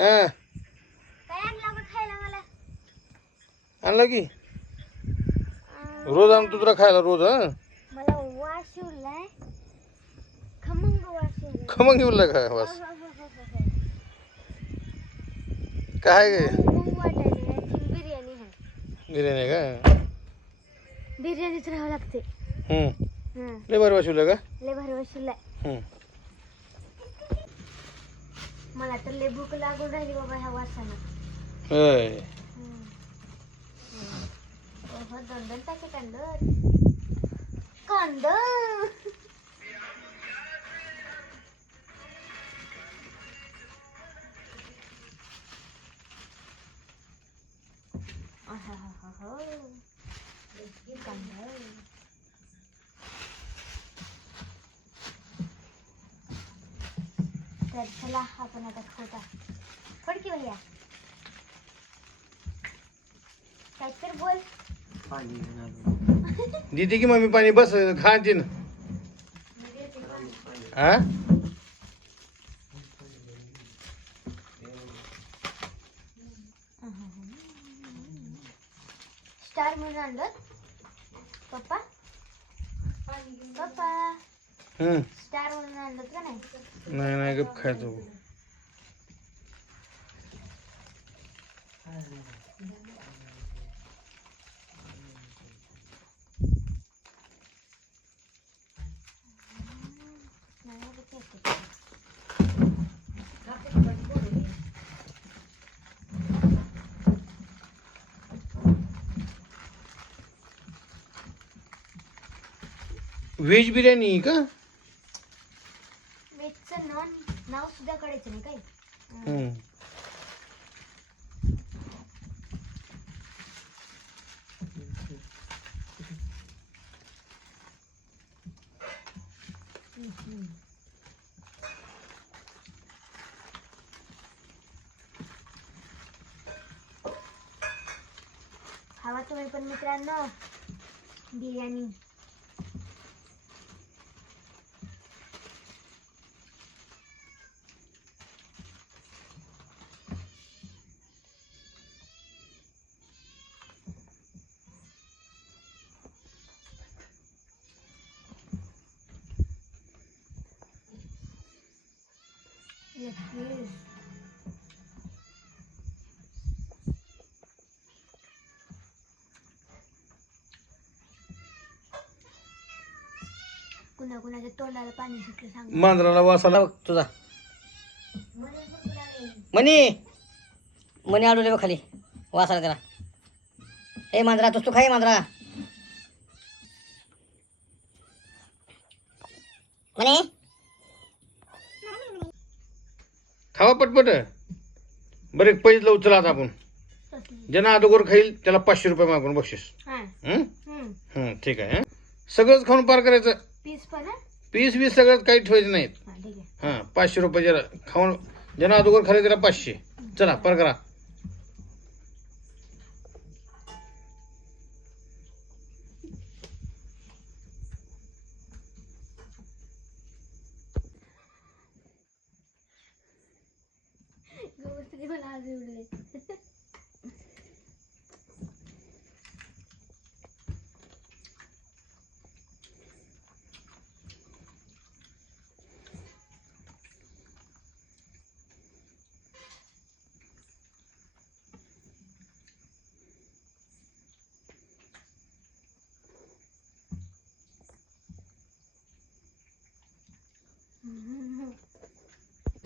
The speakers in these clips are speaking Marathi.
हा. काय आणलं की. रोज आणतो तुला खायला रोज हा? मला वास शिवलाय खमंग वास शिवलाय खमंग घेऊन का बस काय गे मग वाटायला बिर्याणी आहे. बिर्याणी का? बिर्याणीच राहावं लागते. हम्म. हं लय बरं वाशिवलं का? लय भारी वास हम्म मला तर लय भूक लागून राहिली बाबा ह्या वासानं होय हं. हं. दोन दोन पॅकेट आणलं कांद आहाहाहा. कांदा तर चला आपण आता खोटा फडकी भैया. काय तर बोल देते की मम्मी पाणी बस खायची ना हा स्टार म्हणून आणलं. पप्पा? पप्पा? नाही नाही गप खायचो नाही व्हेज बिर्याणी का? नाव सुद्धा कळायचं नाही काय? हम्म. खावा तुम्ही पण मित्रांनो. बिर्याणी. Yes, कुणा कुणाच्या तोंडाला पाणी सुटलं सांग. मांजराला वासाला बघ तुझा. मनी! मनी आडवले बघ खाली. वासाला त्याला ए मांजरा तू तू खाई मांजरा. म्हणे खावा पटपट. बरं एक पैसे लावू चला आता आपण. ज्यांना अगोदर खाईल त्याला पाचशे रुपये मागून बक्षीस. हा. ठीक आहे हं? सगळंच खाऊन पार करायचं. पीस पण हा पीस वीस सगळं काही ठेवायचं नाहीत. हा, ठीक आहे. हां पाचशे रुपये ज्याला खाऊन ज्यांना अगोदर खाले त्याला पाचशे. चला पार करा.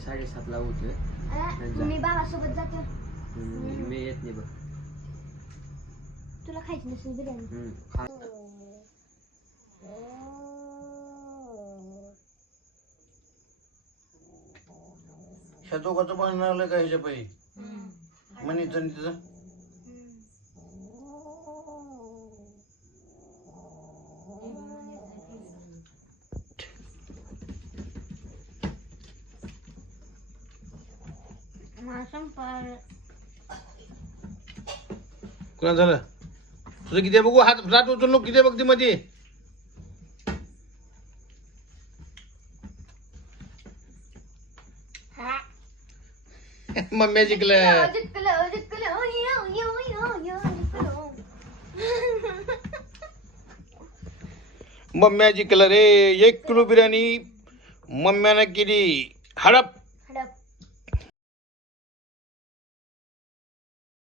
साडेसातला होतोय. मी बाबासोबत जाते. येत नाही बघ तुला खायची नसेल बिर्याणी हम्म, खा ह्या दोघांचं पाणी आलं का ह्याच्या पायी मनीचं आणि तिचं मासम पर कुणा झालं? तुझं किती बघू? हात रात उचलून नको किती आहे बघ ती मध्ये हा. मम्मी जिंकलं. जिंकलं जिंकलं यो, यो, यो, यो, जिंकलो. मम्म्या जिंकलं रे. एक किलो बिर्याणी मम्म्यानं केली. हडप!